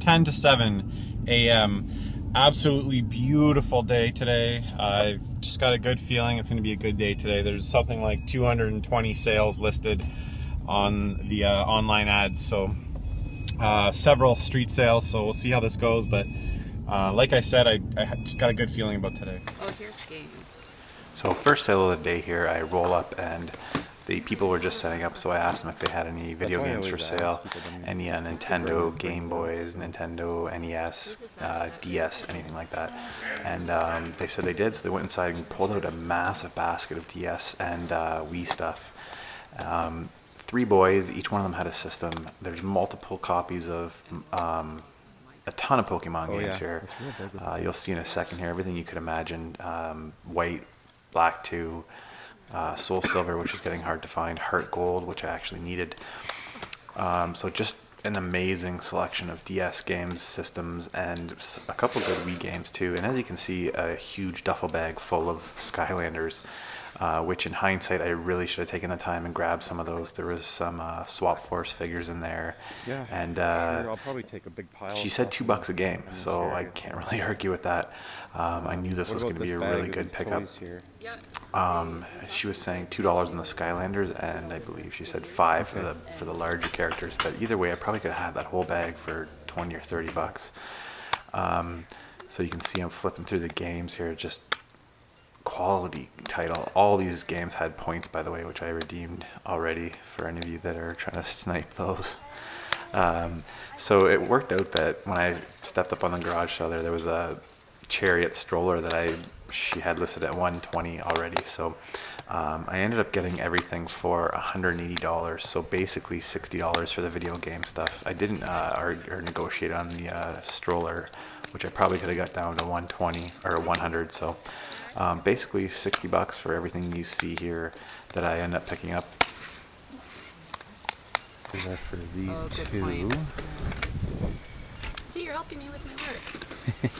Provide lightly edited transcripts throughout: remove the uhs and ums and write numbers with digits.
10 to 7 a.m. Absolutely beautiful day today. I've just got a good feeling it's going to be a good day today. There's something like 220 sales listed on the online ads, so several street sales, so we'll see how this goes. But like I said, I just got a good feeling about today. Oh, here's games. So first sale of the day here, I roll up and the people were just setting up, so I asked them if they had any video games for sale, any Nintendo, Game Boys, Nintendo, NES, DS, anything like that. And they said they did, so they went inside and pulled out a massive basket of DS and Wii stuff. 3 boys, each one of them had a system. There's multiple copies of a ton of Pokemon games here. You'll see in a second here, everything you could imagine. White, Black 2, Soul Silver, which is getting hard to find, Heart Gold, which I actually needed. So just an amazing selection of DS games, systems, and a couple good Wii games too. And as you can see, a huge duffel bag full of Skylanders, which in hindsight I really should have taken the time and grabbed some of those. There was some Swap Force figures in there, and I'll probably take a big pile. she said $2 a game, so I can't really argue with that. I knew this was going to be a really good pickup. She was saying $2 on the Skylanders, and I believe she said $5 for the larger characters. But either way, I probably could have had that whole bag for 20 or 30 bucks. So you can see I'm flipping through the games here, just quality title. All these games had points, by the way, which I redeemed already for any of you that are trying to snipe those. So it worked out that when I stepped up on the garage sale there was a Chariot stroller that she had listed at $120 already. So I ended up getting everything for $180, so basically $60 for the video game stuff. I didn't argue or negotiate on the stroller, which I probably could have got down to $120 or $100. So basically $60 for everything you see here that I end up picking up. Is that for these two? Point. See, you're helping me with my work.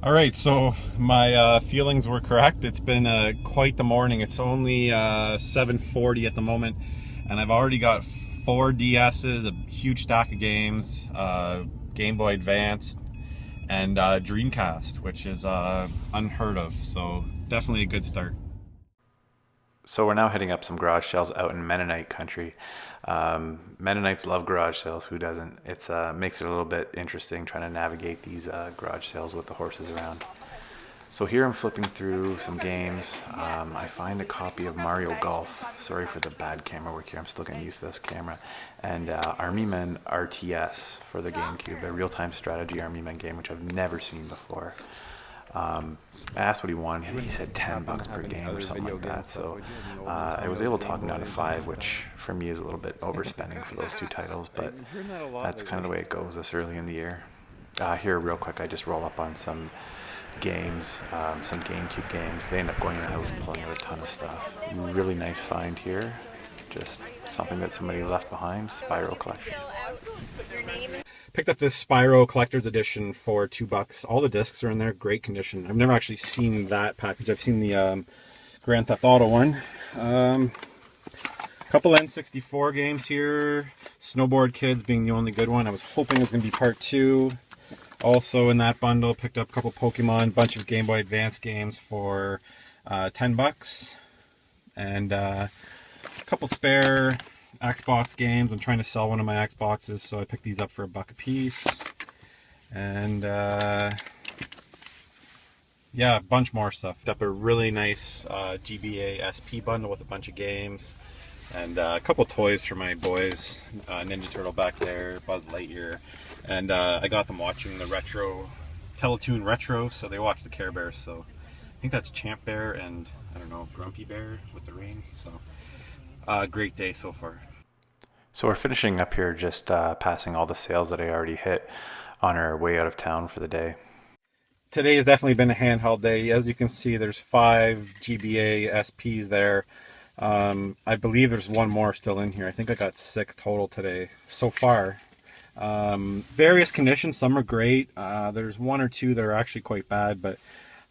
All right, so my feelings were correct. It's been quite the morning. It's only 7:40 at the moment, and I've already got 4 DS's, a huge stack of games, Game Boy Advance, and Dreamcast, which is unheard of. So definitely a good start. So we're now hitting up some garage sales out in Mennonite country. Mennonites love garage sales. Who doesn't? It's makes it a little bit interesting trying to navigate these garage sales with the horses around. So here I'm flipping through some games. I find a copy of Mario Golf. Sorry for the bad camera work here. I'm still getting used to this camera. And Army Men RTS for the GameCube, a real-time strategy Army Men game, which I've never seen before. I asked what he wanted. He said $10 per game or something like that. So I was able to talk him down to $5, which for me is a little bit overspending for those 2 titles, but that's kind of the way it goes this early in the year. Here, real quick, I just roll up on some games, some GameCube games. They end up going in the house and pulling out a ton of stuff. Really nice find here. Just something that somebody left behind, Spyro collection. Picked up this Spyro Collector's Edition for $2. All the discs are in there, great condition. I've never actually seen that package. I've seen the Grand Theft Auto one. Couple N64 games here. Snowboard Kids being the only good one. I was hoping it was going to be part 2. Also in that bundle, picked up a couple Pokemon, bunch of Game Boy Advance games for $10. And a couple spare Xbox games. I'm trying to sell one of my Xboxes, so I picked these up for $1 a piece. And yeah, a bunch more stuff. Picked up a really nice GBA SP bundle with a bunch of games. And a couple toys for my boys. Ninja Turtle back there, Buzz Lightyear. And I got them watching the Teletoon Retro, so they watch the Care Bears. So I think that's Champ Bear and, I don't know, Grumpy Bear with the ring. So great day so far. So we're finishing up here, just passing all the sales that I already hit on our way out of town for the day. Today has definitely been a handheld day. As you can see, there's 5 GBA SPs there. I believe there's one more still in here. I think I got 6 total today so far. Various conditions, some are great. There's 1 or 2 that are actually quite bad, but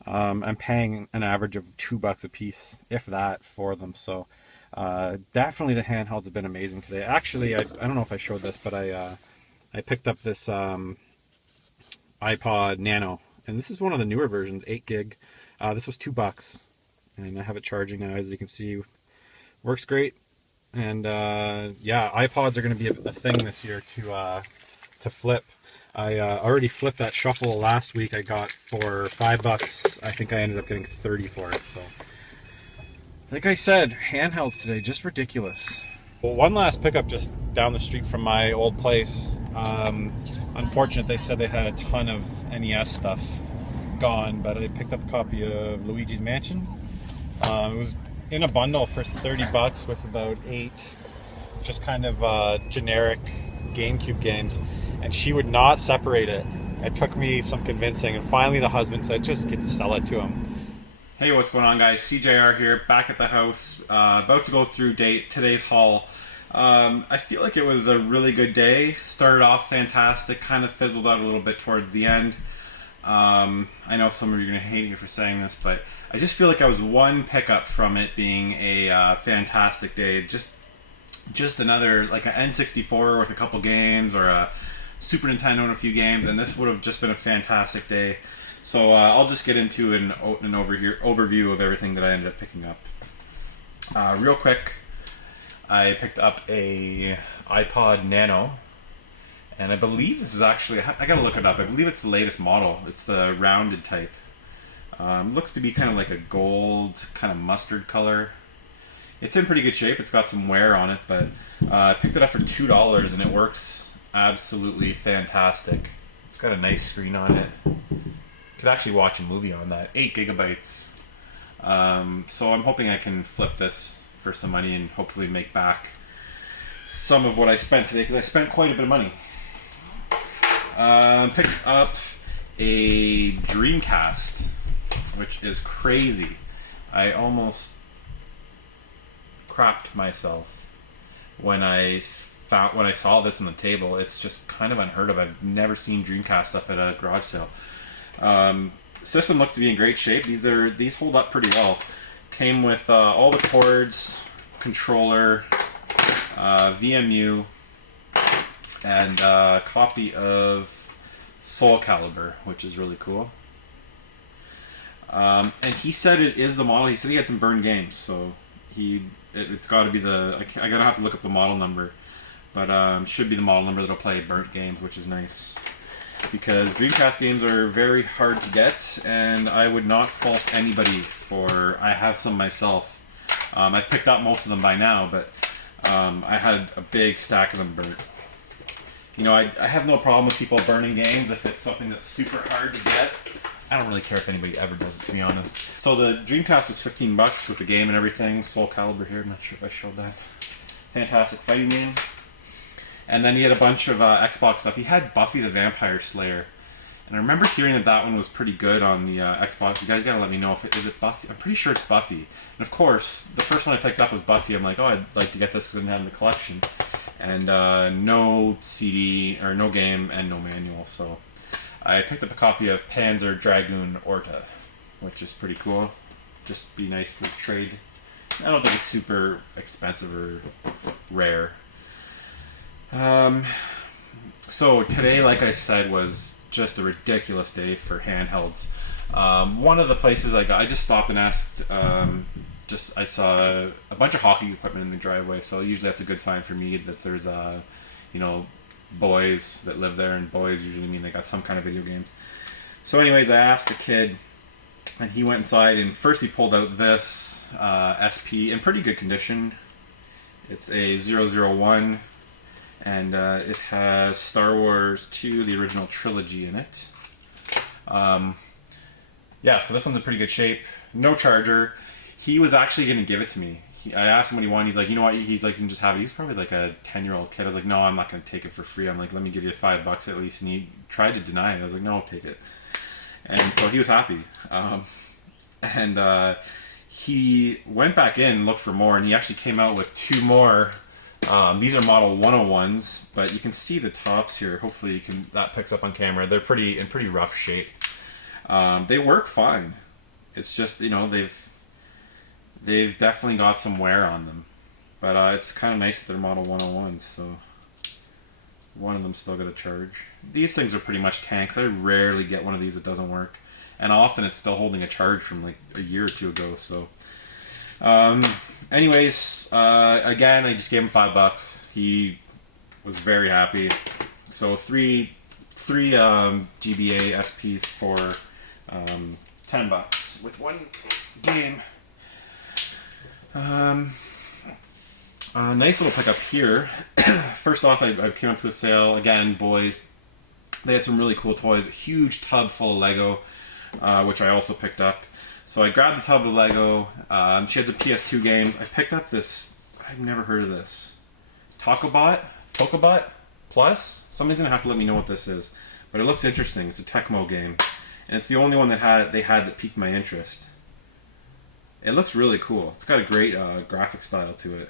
I'm paying an average of $2 a piece, if that, for them. So definitely the handhelds have been amazing today. Actually, I don't know if I showed this, but I picked up this iPod Nano, and this is one of the newer versions, 8 gig. This was $2, and I have it charging now, as you can see. Works great. And yeah, iPods are going to be a thing this year to flip. I already flipped that shuffle last week. I got for $5. I think I ended up getting 30 for it. So, like I said, handhelds today, just ridiculous. Well, one last pickup just down the street from my old place. Unfortunate, they said they had a ton of NES stuff gone, but I picked up a copy of Luigi's Mansion. It was in a bundle for $30 with about 8 just kind of generic GameCube games, and she would not separate it. It took me some convincing, and finally the husband said just get to sell it to him. Hey, what's going on, guys? CJR here, back at the house, about to go through today's haul. I feel like it was a really good day. Started off fantastic, kind of fizzled out a little bit towards the end. I know some of you are going to hate me for saying this, but I just feel like I was one pickup from it being a fantastic day. Just another, like an N64 with a couple games, or a Super Nintendo and a few games, and this would have just been a fantastic day. So I'll just get into an overview of everything that I ended up picking up. Real quick, I picked up a iPod Nano, and I believe this is actually, I gotta look it up, I believe it's the latest model. It's the rounded type. Looks to be kind of like a gold, kind of mustard color. It's in pretty good shape. It's got some wear on it, but I picked it up for $2, and it works absolutely fantastic. It's got a nice screen on it. Could actually watch a movie on that. 8 gigabytes. So I'm hoping I can flip this for some money and hopefully make back some of what I spent today, because I spent quite a bit of money. Picked up a Dreamcast, which is crazy. I almost crapped myself when I saw this on the table. It's just kind of unheard of. I've never seen Dreamcast stuff at a garage sale. System looks to be in great shape. These hold up pretty well. Came with all the cords, controller, VMU, and a copy of Soul Calibur, which is really cool. And he said it is the model. He said he had some burned games, so it's got to be I gotta have to look up the model number, but should be the model number that'll play burnt games, which is nice, because Dreamcast games are very hard to get, and I would not fault anybody for. I have some myself. I picked up most of them by now, but I had a big stack of them burnt. You know, I have no problem with people burning games if it's something that's super hard to get. I don't really care if anybody ever does it, to be honest. So the Dreamcast was $15 with the game and everything. Soul Calibur here, I'm not sure if I showed that. Fantastic fighting game. And then he had a bunch of Xbox stuff. He had Buffy the Vampire Slayer. And I remember hearing that one was pretty good on the Xbox. You guys gotta let me know is it Buffy? I'm pretty sure it's Buffy. And of course, the first one I picked up was Buffy. I'm like, oh, I'd like to get this because I didn't have it in the collection. And no CD, or no game, and no manual, so I picked up a copy of Panzer Dragoon Orta, which is pretty cool. Just be nice to trade. I don't think it's super expensive or rare. So today, like I said, was just a ridiculous day for handhelds. One of the places I just stopped and asked, I saw a bunch of hockey equipment in the driveway, so usually that's a good sign for me that there's boys that live there, and boys usually mean they got some kind of video games. So anyways, I asked the kid, and he went inside, and first he pulled out this SP in pretty good condition. It's a 001, and it has Star Wars 2, the original trilogy, in it. Yeah, so this one's in pretty good shape. No charger. He was actually going to give it to me. I asked him what he wanted. He's like, you know what? He's like, you can just have it. He's probably like a 10-year-old kid. I was like, no, I'm not going to take it for free. I'm like, let me give you $5 at least. And he tried to deny it. I was like, no, I'll take it. And so he was happy. He went back in and looked for more, and he actually came out with 2 more. These are model 101s, but you can see the tops here. Hopefully that picks up on camera. They're in pretty rough shape. They work fine. It's just, you know, they've definitely got some wear on them. But it's kind of nice that they're Model 101s, so one of them still got a charge. These things are pretty much tanks. I rarely get one of these that doesn't work. And often it's still holding a charge from like a year or two ago, so... anyways, again, I just gave him $5. He was very happy. So three GBA SPs for $10 with one game. Nice little pickup here. First off, I came up to a sale. Again, boys, they had some really cool toys. A huge tub full of Lego, which I also picked up. So I grabbed the tub of Lego. She had some PS2 games. I picked up this. I've never heard of this. Tokobot Plus? Somebody's going to have to let me know what this is. But it looks interesting. It's a Tecmo game. And it's the only one that they had that piqued my interest. It looks really cool. It's got a great graphic style to it.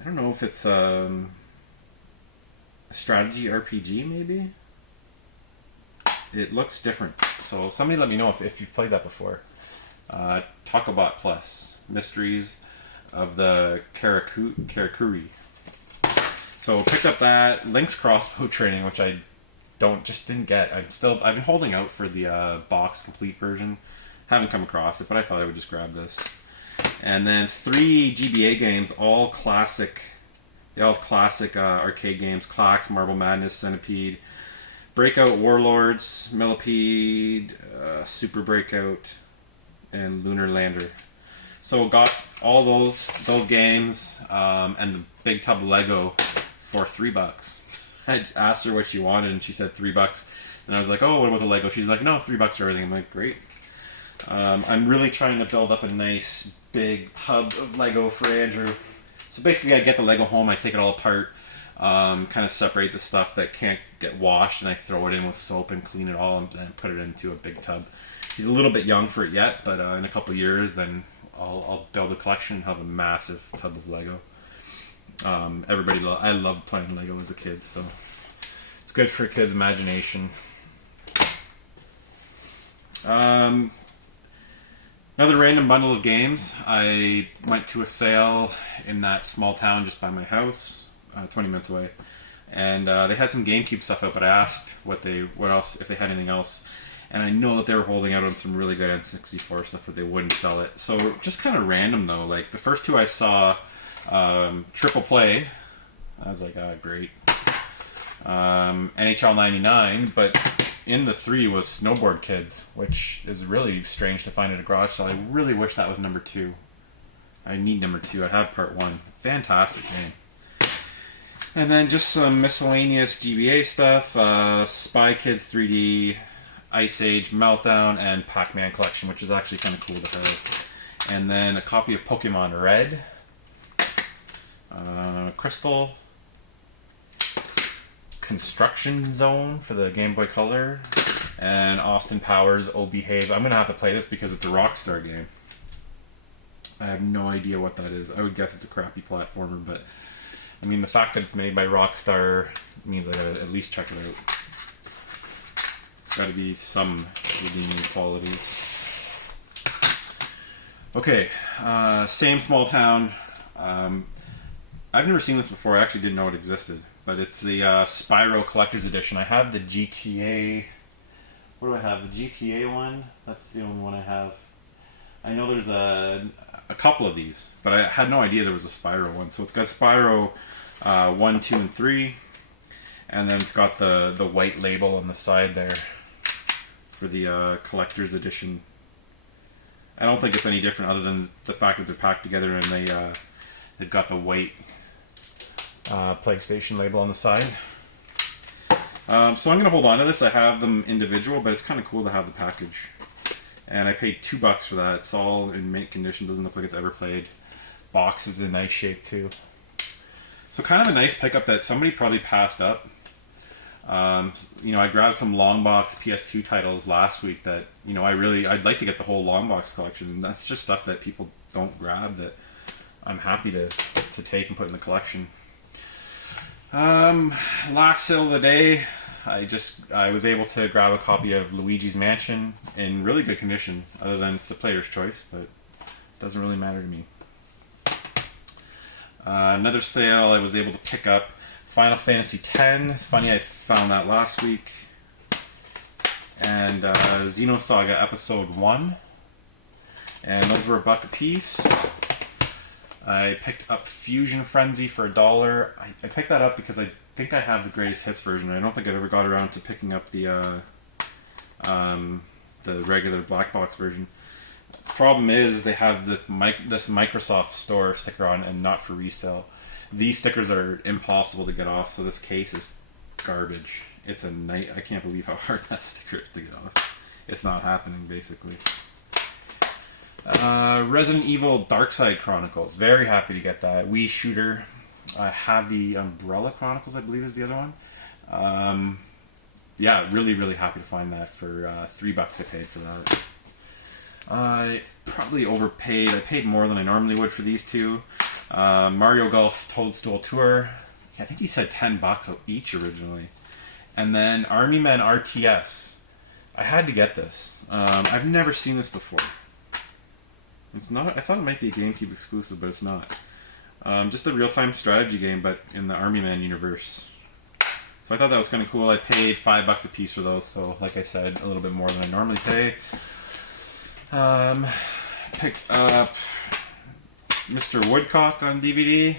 I don't know if it's a strategy RPG, maybe? It looks different. So somebody let me know if you've played that before. Tokobot Plus. Mysteries of the Karakuri. So picked up that. Link's Crossbow Training, which I didn't get. I've been holding out for the box complete version. Haven't come across it, but I thought I would just grab this. And then 3 GBA games, all classic. They all have classic arcade games. Clax, Marble Madness, Centipede, Breakout, Warlords, Millipede, Super Breakout, and Lunar Lander. So got all those games and the big tub of Lego for $3. I asked her what she wanted, and she said $3. And I was like, "Oh, what about the Lego?" She's like, "No, $3 for everything." I'm like, "Great." I'm really trying to build up a nice big tub of Lego for Andrew. So basically, I get the Lego home, I take it all apart, kind of separate the stuff that can't get washed, and I throw it in with soap and clean it all and put it into a big tub. He's a little bit young for it yet, but in a couple of years, then I'll build a collection and have a massive tub of Lego. I loved playing Lego as a kid, so it's good for a kid's imagination. Another random bundle of games. I went to a sale in that small town just by my house, 20 minutes away, and they had some GameCube stuff out. But I asked what else, if they had anything else, and I know that they were holding out on some really good N64 stuff, but they wouldn't sell it. So just kind of random though. Like the first two I saw, Triple Play. I was like, great. NHL 99, but in the 3 was Snowboard Kids, which is really strange to find at a garage sale. I really wish that was number 2. I need number 2. I have part 1. Fantastic game. And then just some miscellaneous GBA stuff. Spy Kids 3D, Ice Age, Meltdown, and Pac-Man Collection, which is actually kind of cool to have. And then a copy of Pokemon Red. Crystal. Construction Zone for the Game Boy Color, and Austin Powers Oh Behave. I'm going to have to play this because it's a Rockstar game. I have no idea what that is. I would guess it's a crappy platformer, but I mean, the fact that it's made by Rockstar means I gotta at least check it out. It's got to be some redeeming qualities. Okay, same small town. I've never seen this before. I actually didn't know it existed. But it's the Spyro Collector's Edition. I have the GTA... What do I have? The GTA one? That's the only one I have. I know there's a couple of these, but I had no idea there was a Spyro one. So it's got Spyro 1, 2, and 3. And then it's got the white label on the side there for the Collector's Edition. I don't think it's any different other than the fact that they're packed together and they've got the white... PlayStation label on the side. So I'm going to hold on to this. I have them individual, but it's kind of cool to have the package. And I paid $2 for that. It's all in mint condition. Doesn't look like it's ever played. Box is in nice shape too. So kind of a nice pickup that somebody probably passed up. I grabbed some long box PS2 titles last week that I'd like to get the whole long box collection. And that's just stuff that people don't grab that I'm happy to take and put in the collection. Last sale of the day, I was able to grab a copy of Luigi's Mansion in really good condition, other than it's the player's choice, but it doesn't really matter to me. Another sale, I was able to pick up Final Fantasy X. It's funny, I found that last week. And Xenosaga Episode 1. And those were $1 a piece. I picked up Fusion Frenzy for $1. I picked that up because I think I have the greatest hits version. I don't think I've ever got around to picking up the regular black box version. Problem is, they have this Microsoft Store sticker on and not for resale. These stickers are impossible to get off, so this case is garbage. It's a night. I can't believe how hard that sticker is to get off. It's not happening, basically. Resident Evil Darkside Chronicles. Very happy to get that. Wii shooter. I have the Umbrella Chronicles, I believe is the other one. Yeah, really, really happy to find that for $3 I paid for that. I probably overpaid. I paid more than I normally would for these two. Mario Golf Toadstool Tour. I think he said $10 each originally. And then Army Men RTS. I had to get this. I've never seen this before. It's not. I thought it might be a GameCube exclusive, but it's not. Just a real-time strategy game, but in the Army Men universe. So I thought that was kind of cool. I paid $5 a piece for those, so like I said, a little bit more than I normally pay. Picked up Mr. Woodcock on DVD.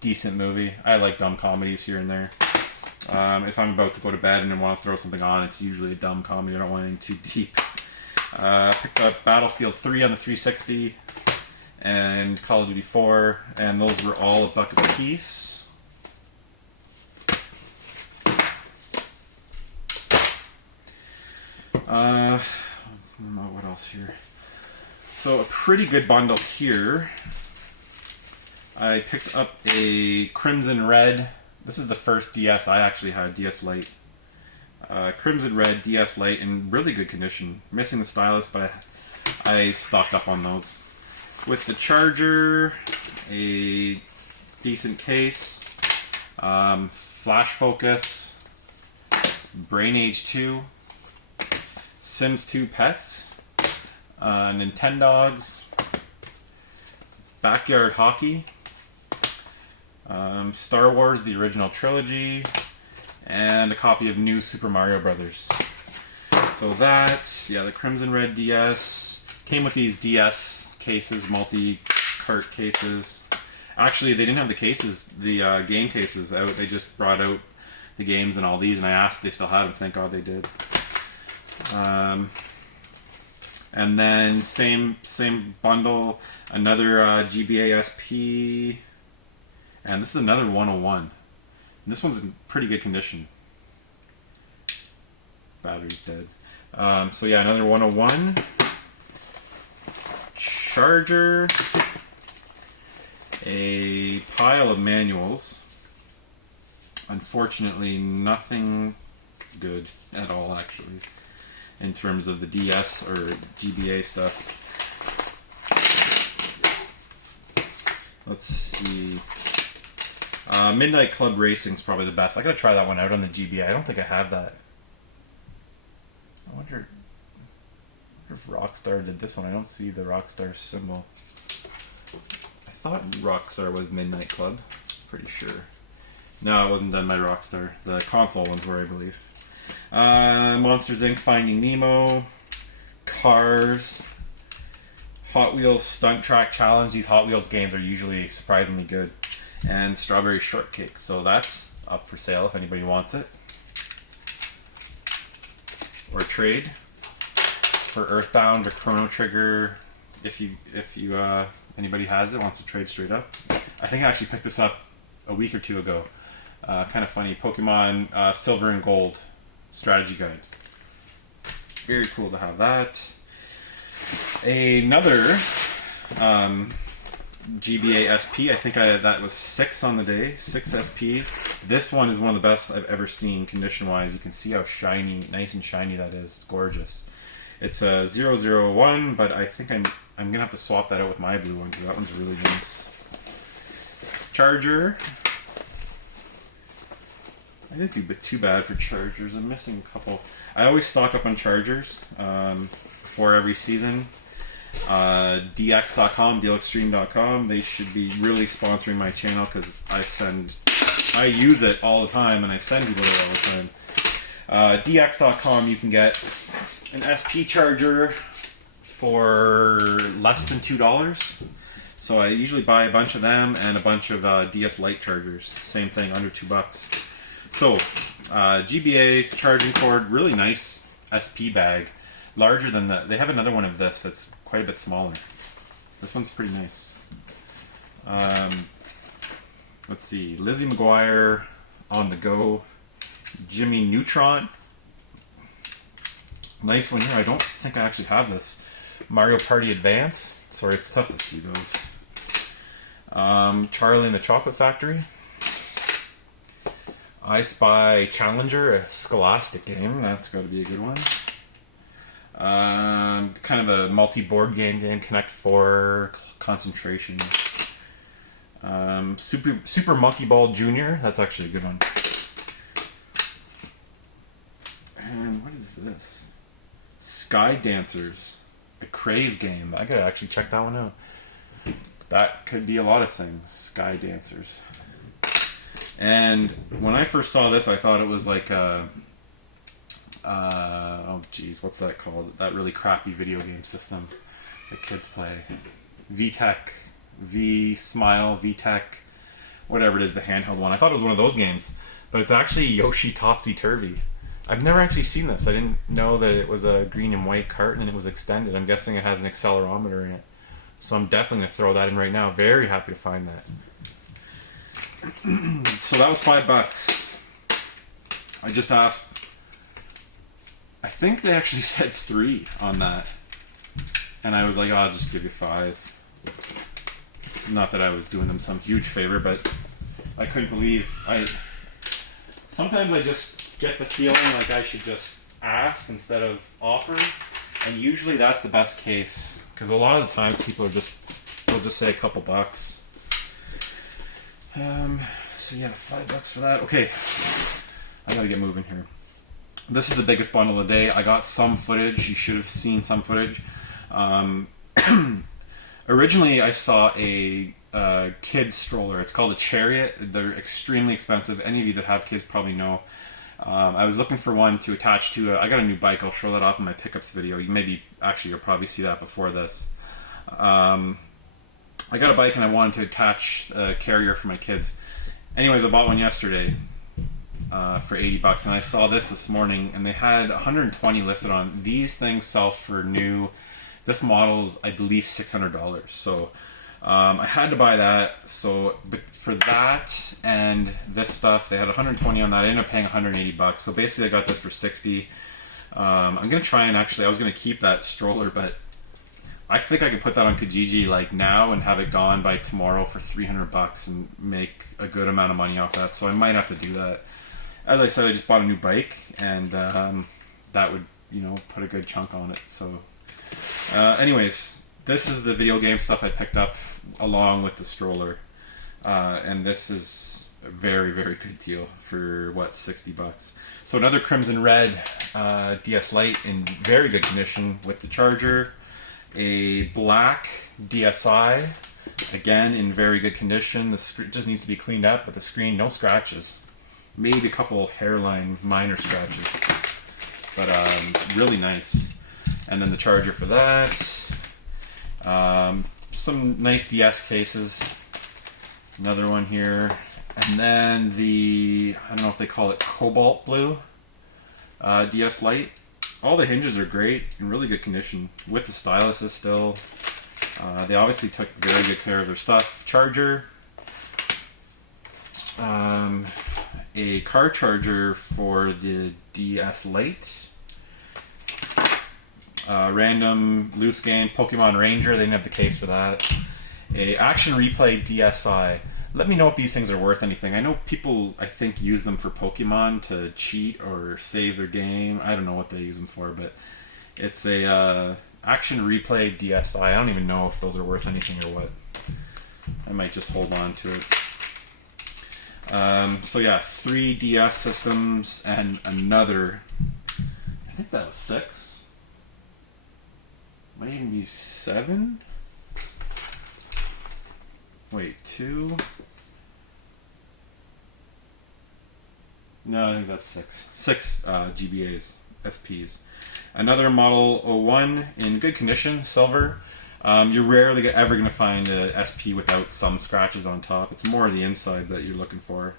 Decent movie. I like dumb comedies here and there. If I'm about to go to bed and I want to throw something on, it's usually a dumb comedy. I don't want anything too deep. Picked up Battlefield 3 on the 360 and Call of Duty 4, and those were all $1 a piece. What else here? So a pretty good bundle here. I picked up a Crimson Red. This is the first DS I actually had, DS Lite. Crimson Red DS Lite in really good condition. Missing the stylus, but I stocked up on those. With the charger, a decent case, flash focus, Brain Age 2, Sims 2 Pets, Nintendogs, Backyard Hockey, Star Wars, the original trilogy, and a copy of New Super Mario Brothers. So that, yeah, the Crimson Red DS came with these DS cases, multi-cart cases. Actually, they didn't have the cases, the game cases out. They just brought out the games and all these, and I asked if they still had them. Thank God they did. And then same bundle, another GBA SP, and this is another 101. This one's in pretty good condition. Battery's dead. So yeah, another 101. Charger. A pile of manuals. Unfortunately, nothing good at all, actually, in terms of the DS or GBA stuff. Let's see. Midnight Club Racing's probably the best. I gotta try that one out on the GBA. I don't think I have that. I wonder if Rockstar did this one. I don't see the Rockstar symbol. I thought Rockstar was Midnight Club. Pretty sure. No, it wasn't done by Rockstar. The console ones were, I believe. Monsters Inc. Finding Nemo. Cars. Hot Wheels Stunt Track Challenge. These Hot Wheels games are usually surprisingly good. And Strawberry Shortcake. So that's up for sale if anybody wants it. Or trade for Earthbound or Chrono Trigger. If anybody has it, wants to trade straight up. I think I actually picked this up a week or two ago. Kind of funny. Pokemon Silver and Gold strategy guide. Very cool to have that. Another GBA SP. I think that was 6 on the day. 6 SPs. This one is one of the best I've ever seen condition-wise. You can see how shiny, nice and shiny that is. It's gorgeous. It's a 001, but I think I'm gonna have to swap that out with my blue one because that one's really nice. Charger. I didn't do too bad for chargers. I'm missing a couple. I always stock up on chargers before every season. DX.com, DLExtreme.com. They should be really sponsoring my channel because I use it all the time and I send people there all the time. DX.com, you can get an SP charger for less than $2. So I usually buy a bunch of them and a bunch of DS Lite chargers. Same thing, under $2. So, GBA charging cord, really nice SP bag. Larger than they have another one of this that's quite a bit smaller. This one's pretty nice. Let's see, Lizzie McGuire on the go. Jimmy Neutron. Nice one here. I don't think I actually have this. Mario Party Advance. Sorry, it's tough to see those. Charlie and the Chocolate Factory. I Spy Challenger, a Scholastic game. That's got to be a good one. Kind of a multi-board game, Connect 4, Concentration. Super Monkey Ball Jr. That's actually a good one. And what is this? Sky Dancers, a Crave game. I gotta actually check that one out. That could be a lot of things. Sky Dancers. And when I first saw this, I thought it was like a oh geez, what's that called? That really crappy video game system that kids play. VTech, V-Smile, VTech, whatever it is, the handheld one. I thought it was one of those games, but it's actually Yoshi Topsy-Turvy. I've never actually seen this. I didn't know that it was a green and white carton and it was extended. I'm guessing it has an accelerometer in it. So I'm definitely going to throw that in right now. Very happy to find that. So that was $5. I just asked. I think they actually said 3 on that. And I was like, oh, I'll just give you 5. Not that I was doing them some huge favor, but I couldn't believe. Sometimes I just get the feeling like I should just ask instead of offer. And usually that's the best case. Because a lot of the times people will just say a couple bucks. So yeah, $5 for that. Okay, I gotta get moving here. This is the biggest bundle of the day. I got some footage. You should have seen some footage. Originally, I saw a kid's stroller. It's called a Chariot. They're extremely expensive. Any of you that have kids probably know. I was looking for one to attach to. I got a new bike. I'll show that off in my pickups video. You'll probably see that before this. I got a bike and I wanted to attach a carrier for my kids. Anyways, I bought one yesterday for $80, and I saw this morning, and they had 120 listed on. These things sell for new. This model's, I believe, $600. So I had to buy that. So, but for that and this stuff, they had 120 on that. I ended up paying $180. So basically, I got this for $60. I'm gonna try and I was gonna keep that stroller, but I think I could put that on Kijiji like now and have it gone by tomorrow for $300 and make a good amount of money off that. So I might have to do that. As I said, I just bought a new bike, and that would, put a good chunk on it. So, anyways, this is the video game stuff I picked up along with the stroller, and this is a very, very good deal for $60. So another Crimson Red DS Lite in very good condition with the charger. A black DSi, again in very good condition. The screen just needs to be cleaned up, but the screen, no scratches. Maybe a couple hairline minor scratches, but really nice. And then the charger for that. Some nice DS cases. Another one here. And then I don't know if they call it Cobalt Blue DS Lite. All the hinges are great, in really good condition, with the styluses still. They obviously took very good care of their stuff. Charger. A car charger for the DS Lite. Random loose game Pokemon Ranger. They didn't have the case for that. A Action Replay DSi. Let me know if these things are worth anything. I know people, I think, use them for Pokemon to cheat or save their game. I don't know what they use them for, but it's a Action Replay DSi. I don't even know if those are worth anything or what. I might just hold on to it. So yeah, 3 DS systems and another. I think that was 6. Might even be 7. Wait, 2. No, I think that's 6. 6 GBAs, SPs. Another Model 01 in good condition, silver. You're rarely ever going to find a SP without some scratches on top. It's more the inside that you're looking for.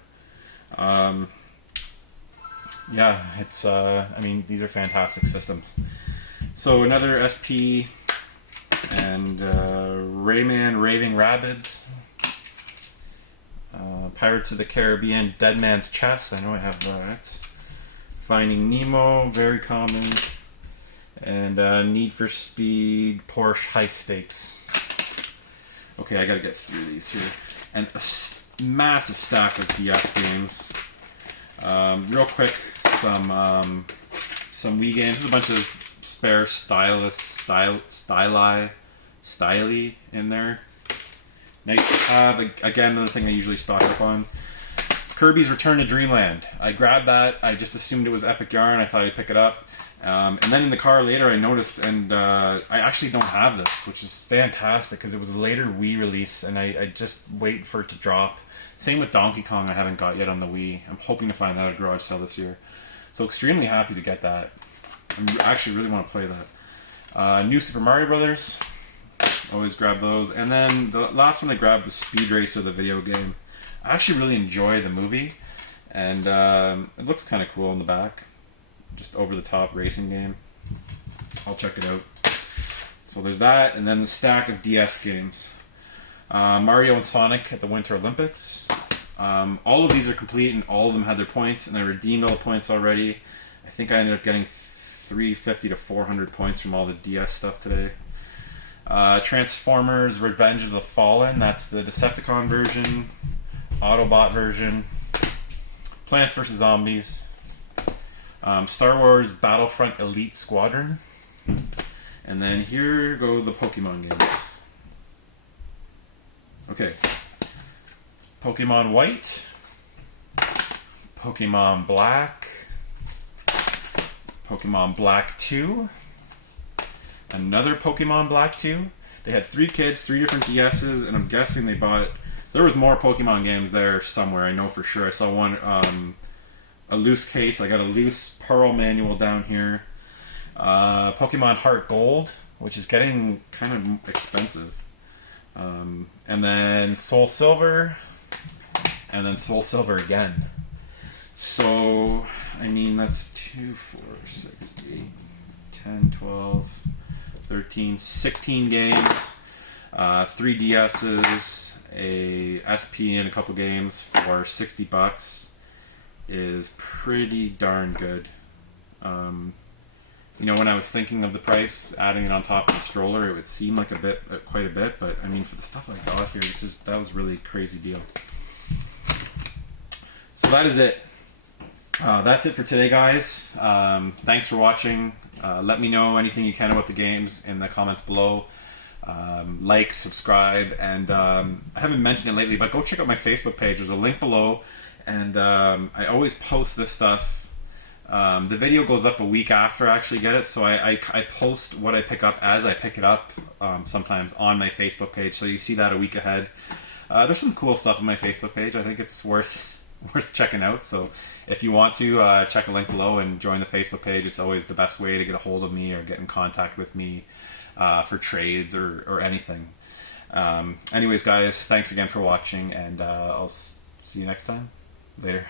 Yeah, it's. I mean, these are fantastic systems. So another SP and Rayman Raving Rabbids. Pirates of the Caribbean, Dead Man's Chest. I know I have that. Finding Nemo, very common. And Need for Speed, Porsche High Stakes. Okay, I gotta get through these here. And a massive stack of DS games. Real quick, some Wii games. There's a bunch of spare styly in there. Nice to have. Again, another thing I usually stock up on. Kirby's Return to Dreamland. I grabbed that. I just assumed it was Epic Yarn. I thought I'd pick it up. And then in the car later, I noticed, and I actually don't have this, which is fantastic because it was a later Wii release, and I just wait for it to drop. Same with Donkey Kong, I haven't got yet on the Wii. I'm hoping to find that at a garage sale this year. So extremely happy to get that. I actually really want to play that. New Super Mario Brothers. Always grab those. And then the last one I grabbed was Speed Racer, the video game. I actually really enjoy the movie, and it looks kind of cool in the back. Just over-the-top racing game. I'll check it out. So there's that, and then the stack of DS games. Mario and Sonic at the Winter Olympics. All of these are complete, and all of them had their points, and I redeemed all the points already. I think I ended up getting 350 to 400 points from all the DS stuff today. Transformers Revenge of the Fallen, that's the Decepticon version. Autobot version. Plants vs. Zombies. Star Wars Battlefront Elite Squadron. And then here go the Pokemon games. Okay. Pokemon White. Pokemon Black. Pokemon Black 2. Another Pokemon Black 2. They had 3 kids, 3 different DSs, and I'm guessing they bought... There was more Pokemon games there somewhere, I know for sure. I saw one, a loose case. I got a loose Pearl manual down here. Pokemon Heart Gold, which is getting kind of expensive. And then Soul Silver, and then Soul Silver again. So, I mean, that's 2, 4, 6, 8, 10, 12, 13, 16 games, 3 DSs, a SP and a couple games for $60 is pretty darn good. You know, when I was thinking of the price, adding it on top of the stroller, it would seem like quite a bit, but I mean, for the stuff I got here, that was really a crazy deal. So that is it. That's it for today, guys. Thanks for watching. Let me know anything you can about the games in the comments below. Like, subscribe, and I haven't mentioned it lately, but go check out my Facebook page. There's a link below, and I always post this stuff. The video goes up a week after I actually get it, so I post what I pick up as I pick it up, sometimes on my Facebook page, so you see that a week ahead. There's some cool stuff on my Facebook page. I think it's worth checking out, so if you want to, check a link below and join the Facebook page. It's always the best way to get a hold of me or get in contact with me for trades or anything. Anyways, guys, thanks again for watching, and I'll see you next time. Later.